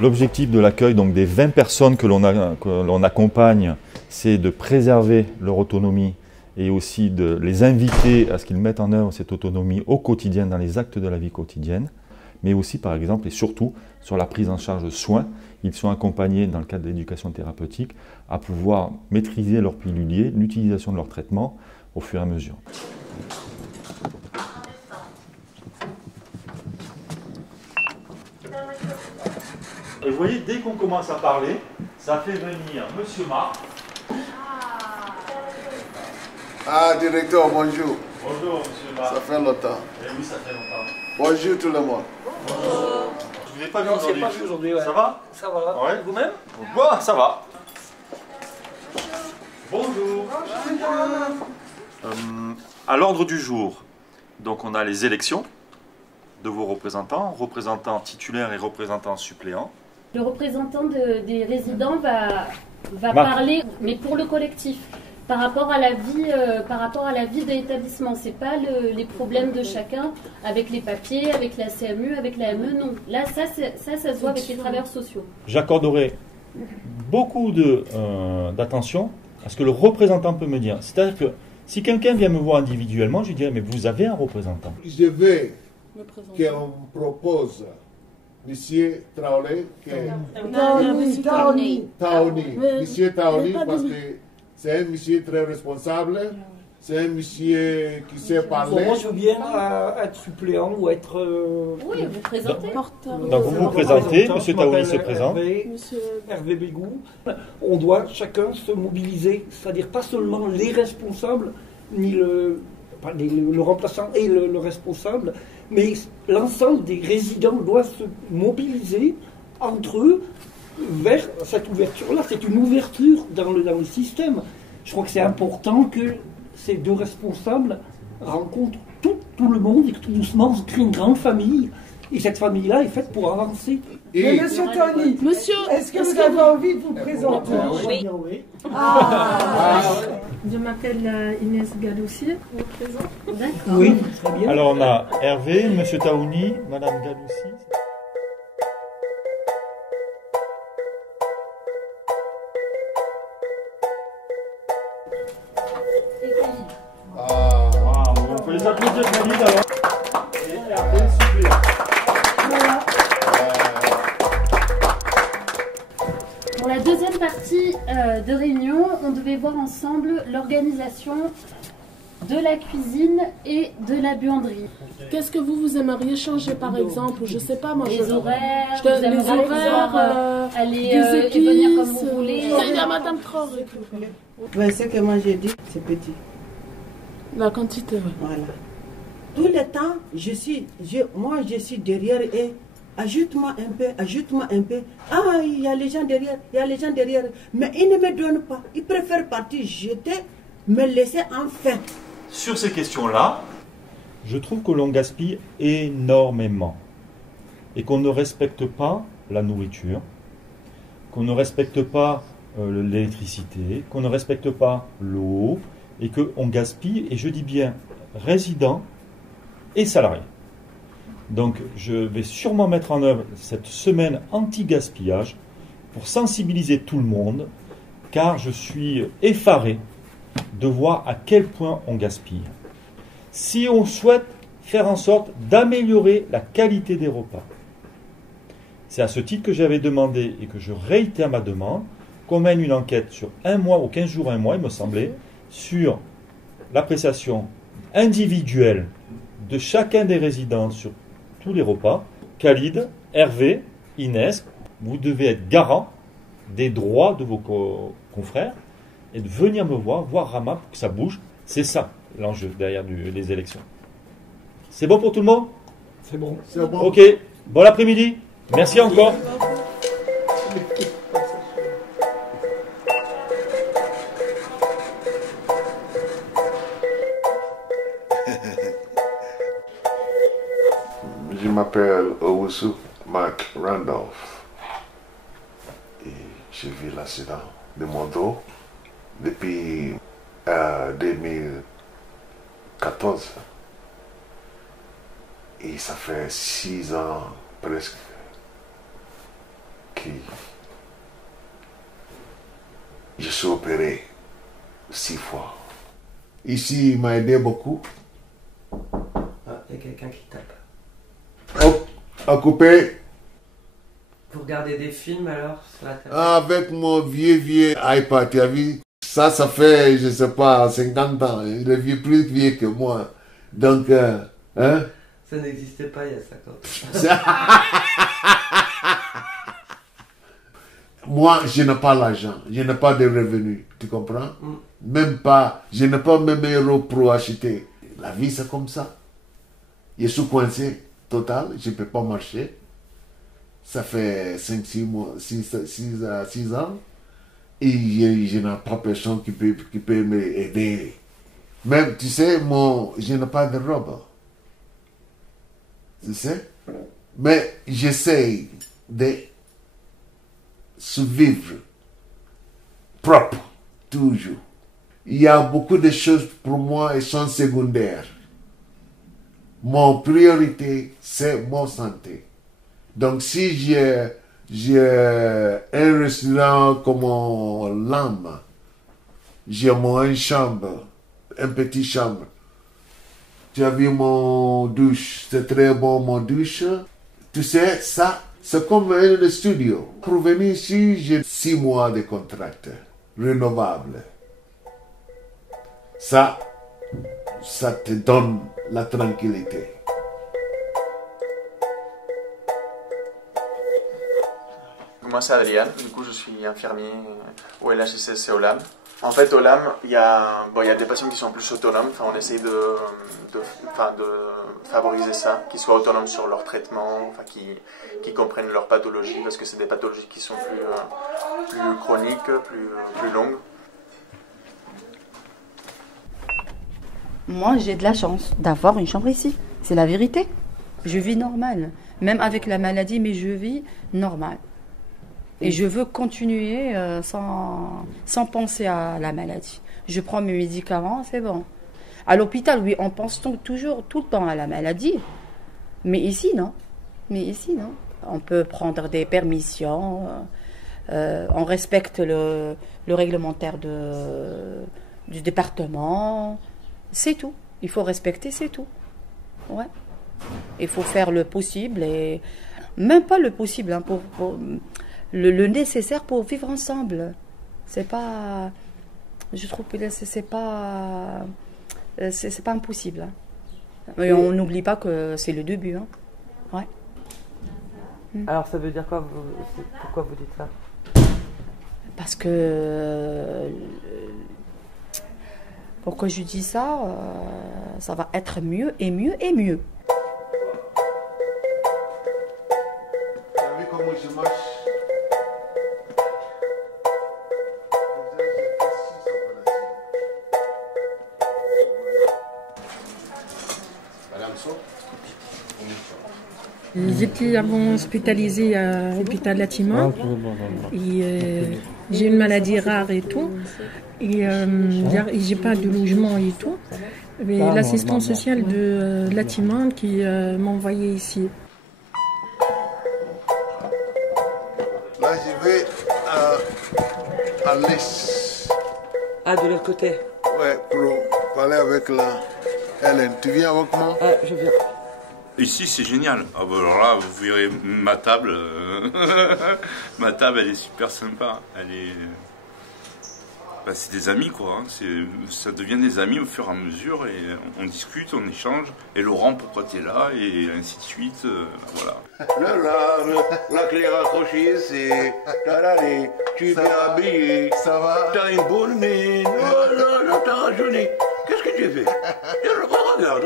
L'objectif de l'accueil donc des 20 personnes que l'on accompagne, c'est de préserver leur autonomie et aussi de les inviter à ce qu'ils mettent en œuvre cette autonomie au quotidien, dans les actes de la vie quotidienne, mais aussi par exemple et surtout sur la prise en charge de soins. Ils sont accompagnés dans le cadre de l'éducation thérapeutique à pouvoir maîtriser leur pilulier, l'utilisation de leur traitement au fur et à mesure. Et vous voyez, dès qu'on commence à parler, ça fait venir Monsieur Marc. Ah, directeur, bonjour. Bonjour, Monsieur Marc. Ça fait longtemps. Eh oui, ça fait longtemps. Bonjour tout le monde. Bonjour. Je ne vous ai pas vu aujourd'hui. pas vu aujourd'hui, ouais. Ça va? Ça va. Ouais. Vous-même? Bon, ça va. Bonjour. À l'ordre du jour, donc on a les élections de vos représentants titulaires et représentants suppléants. Le représentant des résidents va parler, mais pour le collectif, par rapport à la vie de l'établissement. C'est pas les problèmes de chacun avec les papiers, avec la CMU, avec la ME, non. Là, ça se voit avec les travailleurs sociaux. J'accorderai beaucoup d'attention à ce que le représentant peut me dire. C'est-à-dire que si quelqu'un vient me voir individuellement, je lui dirais, mais vous avez un représentant. Je veux qu'on propose Monsieur Traoré, Monsieur Taoni, parce que c'est un monsieur très responsable, c'est un monsieur qui sait parler. Bon, moi, je veux bien être suppléant ou être... Oui, vous présentez. Donc vous vous présentez, Monsieur Taoni se présente. Hervé Bégou. On doit chacun se mobiliser, c'est-à-dire pas seulement les responsables, ni le remplaçant et le responsable, mais l'ensemble des résidents doivent se mobiliser entre eux vers cette ouverture-là. C'est une ouverture dans le système. Je crois que c'est important que ces deux responsables rencontrent tout le monde et que tout doucement se crée une grande famille. Et cette famille-là est faite pour avancer. Et Monsieur Tony, est-ce que vous avez envie de vous présenter? Oui. Je m'appelle Inès Galoussi, vous présente. D'accord. Oui, très bien. Alors on a Hervé, Monsieur Taoni, Madame Galoussi. On peut les applaudir Khalid alors. Et Hervé suppléant. Pour la deuxième partie de réunion, on devait voir ensemble l'organisation de la cuisine et de la buanderie. Qu'est-ce que vous aimeriez changer par exemple? Je sais pas, moi. Les horaires, les horaires, aller des épices, et venir comme vous voulez. Il y a Madame Traoré. Ben, ce que moi j'ai dit, c'est petit. La quantité, oui. Voilà. Tout le temps, je suis derrière et ajoute-moi un peu, ajoute-moi un peu. Ah, il y a les gens derrière, il y a les gens derrière. Mais ils ne me donnent pas. Ils préfèrent partir jeter, me laisser enfin. Sur ces questions-là, je trouve que l'on gaspille énormément et qu'on ne respecte pas la nourriture, qu'on ne respecte pas l'électricité, qu'on ne respecte pas l'eau et qu'on gaspille, et je dis bien résidents et salariés. Donc je vais sûrement mettre en œuvre cette semaine anti-gaspillage pour sensibiliser tout le monde, car je suis effaré de voir à quel point on gaspille. Si on souhaite faire en sorte d'améliorer la qualité des repas, c'est à ce titre que j'avais demandé et que je réitère ma demande qu'on mène une enquête sur 1 mois ou 15 jours, 1 mois, il me semblait, sur l'appréciation individuelle de chacun des résidents sur tous les repas. Khalid, Hervé, Inès, vous devez être garant des droits de vos confrères et de venir me voir Rama pour que ça bouge. C'est ça l'enjeu derrière les élections. C'est bon pour tout le monde? C'est bon. C'est bon. Ok, bon après-midi. Merci encore. Je m'appelle Owusu Mark Randolph et je vis l'accident de mon dos depuis 2014 et ça fait 6 ans presque que je suis opéré 6 fois. Ici, il m'a aidé beaucoup. Ah, il y a quelqu'un qui tape. Hop, à couper. Vous regardez des films alors sur la table? Avec mon vieux iPad, tu as vu? Ça fait, je sais pas, 50 ans. Il est plus vieux que moi. Donc, hein? Ça n'existait pas il y a 50 ans. Moi, je n'ai pas l'argent. Je n'ai pas de revenus. Tu comprends? Même pas, je n'ai pas même euro pour acheter. La vie, c'est comme ça. Je suis coincé, total. Je ne peux pas marcher. Ça fait 5-6 mois, 6 ans. Et je n'ai pas personne qui peut m'aider. Même, tu sais, je n'ai pas de robe. Tu sais? Mais j'essaie de survivre propre, toujours. Il y a beaucoup de choses pour moi qui sont secondaires. Mon priorité, c'est mon santé. Donc, si j'ai un restaurant comme l'âme, j'ai une chambre, une petite chambre. Tu as vu mon douche, c'est très bon mon douche. Tu sais, ça, c'est comme un studio. Pour venir ici, j'ai 6 mois de contrat renouvelable. Ça te donne la tranquillité. Moi c'est Adrien, du coup je suis infirmier au LHSS et au LAM. En fait au LAM, il y a des patients qui sont plus autonomes, on essaye de favoriser ça, qu'ils soient autonomes sur leur traitement, qu'ils comprennent leur pathologie, parce que c'est des pathologies qui sont plus chroniques, plus longues. Moi j'ai de la chance d'avoir une chambre ici, c'est la vérité. Je vis normal, même avec la maladie, mais je vis normal. Et je veux continuer sans penser à la maladie. Je prends mes médicaments, c'est bon. À l'hôpital, oui, on pense toujours, tout le temps à la maladie. Mais ici, non. On peut prendre des permissions. On respecte le réglementaire du département. C'est tout. Il faut respecter, c'est tout. Ouais. Il faut faire le possible. Et même pas le possible, hein, pour le nécessaire pour vivre ensemble. C'est pas, je trouve que c'est pas impossible. Hein. Mais on n'oublie pas que c'est le début. Hein. Ouais. Alors ça veut dire quoi? Pourquoi vous dites ça? Parce que pourquoi je dis ça? Ça va être mieux et mieux et mieux. Vous savez comment je marche? J'étais avant hospitalisée à l'hôpital Latiman. J'ai une maladie rare et tout. Et j'ai pas de logement et tout. L'assistance sociale de Latiman qui m'a envoyé ici. Là, je vais à l'est. Ah, de l'autre côté? Ouais, pour parler avec la Hélène. Tu viens avec moi? Ah, je viens. Ici, c'est génial. Ah bah alors là, vous verrez ma table. Ma table, elle est super sympa. Elle est... Bah, c'est des amis, quoi. Ça devient des amis au fur et à mesure. Et on discute, on échange. Et Laurent, pourquoi tu es là? Et ainsi de suite. Voilà. La clé raccrochée, c'est... Tu es bien habillé. Ça va? T'as une bonne mine. Oh là là, t'as rajeuni. Qu'est-ce que tu fais? Regarde.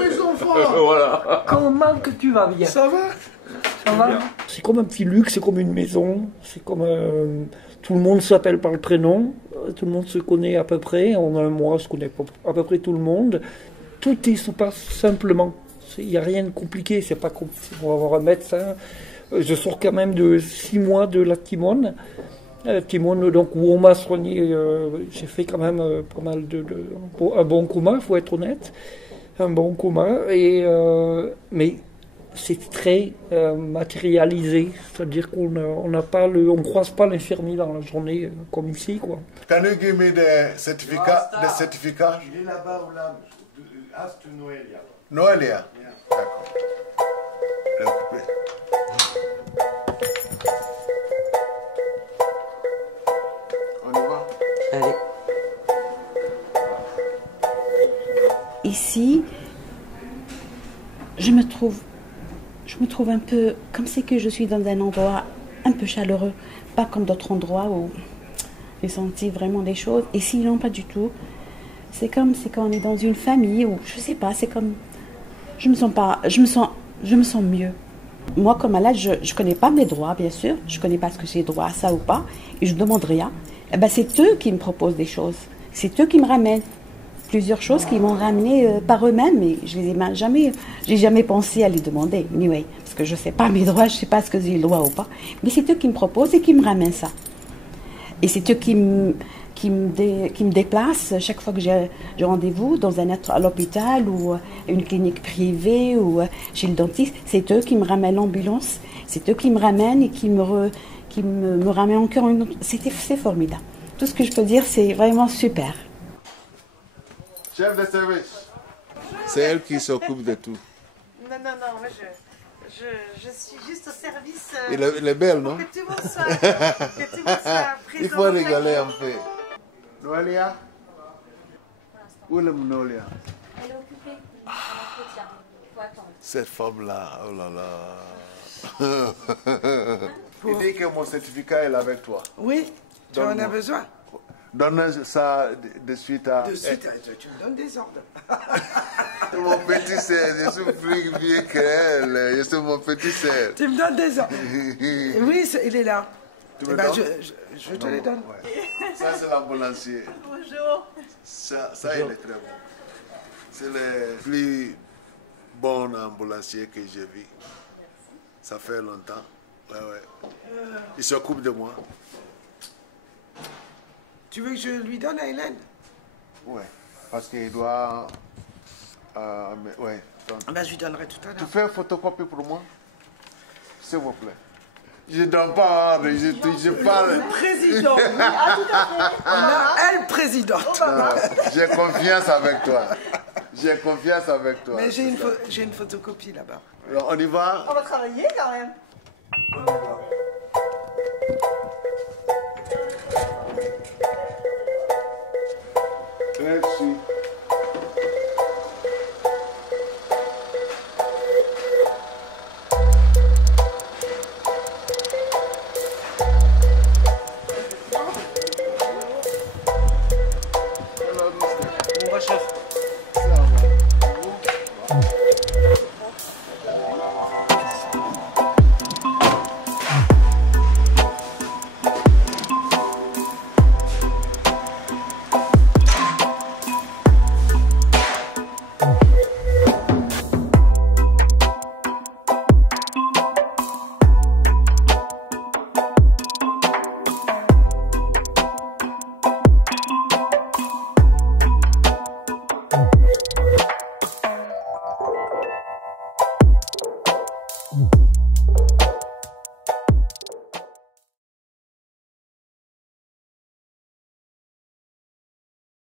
Mes enfants. Voilà. Comment que tu vas bien? Ça va? Ça va? C'est comme un petit luxe, c'est comme une maison. C'est comme tout le monde s'appelle par le prénom. Tout le monde se connaît à peu près. En un mois, on se connaît à peu près tout le monde. Tout se passe simplement. Il n'y a rien de compliqué. C'est pas compliqué. On va avoir un médecin. Je sors quand même de 6 mois de la Timone. Timone, donc, où on m'a soigné, j'ai fait quand même pas mal un bon coma, il faut être honnête, un bon coma, mais c'est très matérialisé, c'est-à-dire qu'on n'a pas on croise pas l'infirmier dans la journée comme ici, quoi. Can you give me the certificate? The certificate? Il est là-bas ou là? Ask to Noelia. Noelia? D'accord. Récupérez. On y va? Allez. Ici, je me trouve un peu comme c'est que je suis dans un endroit un peu chaleureux, pas comme d'autres endroits où j'ai senti vraiment des choses. Ici, non, pas du tout. C'est quand on est dans une famille où, je sais pas, c'est comme, je me sens mieux. Moi, comme malade, je connais pas mes droits, bien sûr. Je connais pas ce que j'ai droit à ça ou pas, et je demande rien. Eh ben, c'est eux qui me proposent des choses. C'est eux qui me ramènent. Plusieurs choses qui m'ont ramené par eux-mêmes, mais je les ai j'ai jamais pensé à les demander, anyway, parce que je sais pas mes droits, je sais pas ce que j'ai le droit ou pas, mais c'est eux qui me proposent et qui me ramènent ça. Et c'est eux qui me déplacent chaque fois que j'ai rendez-vous à l'hôpital ou une clinique privée ou chez le dentiste, c'est eux qui me ramènent l'ambulance, c'est eux qui me ramènent et qui me ramènent encore une autre. C'est formidable. Tout ce que je peux dire, c'est vraiment super. Chef de service. C'est elle qui s'occupe de tout. Non, moi je suis juste au service. Elle est belle, non? Que tout le monde soit présent. Il faut rigoler un peu. Noelia? Où est le Noelia? Elle est occupée. Il faut attendre. Cette femme-là, oh là là. Il dit que mon certificat est avec toi. Oui, tu en as besoin. Donne ça de suite à... De suite à... Tu me donnes des ordres. Mon petit sœur, je suis plus vieux qu'elle. Je suis mon petit sœur. Tu me donnes des ordres. Oui, il est là. Tu me donnes? Je te les donne. Ouais. Ça, c'est l'ambulancier. Bonjour. Ça, il est très bon. C'est le plus bon ambulancier que j'ai vu. Ça fait longtemps. Ouais. Il s'occupe de moi. Tu veux que je lui donne à Hélène? Oui, parce qu'il doit... ouais. Ben, je lui donnerai tout à l'heure. Tu fais une photocopie pour moi? S'il vous plaît. Je ne donne pas, je parle... Le président, oui. Ah, tout à fait. On a elle présidente. J'ai confiance avec toi. J'ai confiance avec toi. Mais j'ai une photocopie là-bas. Alors, on y va? On va travailler quand même.